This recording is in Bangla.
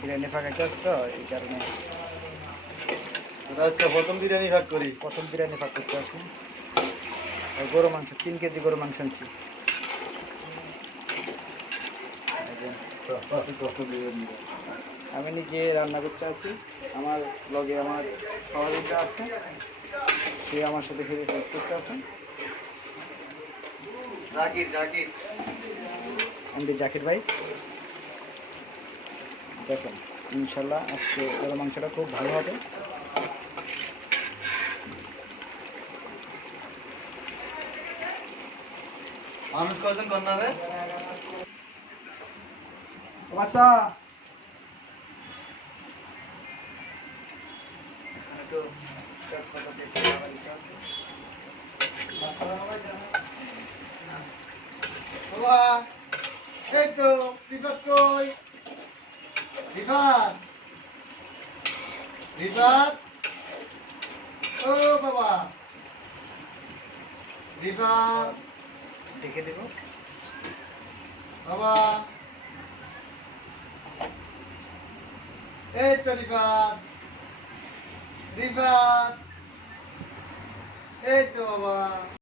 বিরিয়ানি ফাঁকাইতে আসছে তো এই কারণে আজকে প্রথম বিরিয়ানি ভাগ করি। প্রথম বিরিয়ানি ফাঁক করতে আসি। আর গরু মাংস 3 কেজি গরু মাংস আনছি। কত বিরিয়ানি? আমি নিজে রান্না করতে আছি, আমার ব্লগে আমার সহযোগিতা আছে, সে আমার সাথে হেল্প করতে আছে। জাকির জাকির আমি জাকির ভাই। দেখেন ইনশাল্লাহ আজকে গরু মাংসটা খুব ভালো হবে। মানুষ কয়জন কন্যা রে? বাচ্চা তো তেজপাতা থেকে বাড়িতে আছে। বাবা এই তো রিফাত কই? রিফাত রিফাত ও বাবা রিফাত দেখে দেব বাবা এই তো রিফাত রিফাত এই তো বাবা।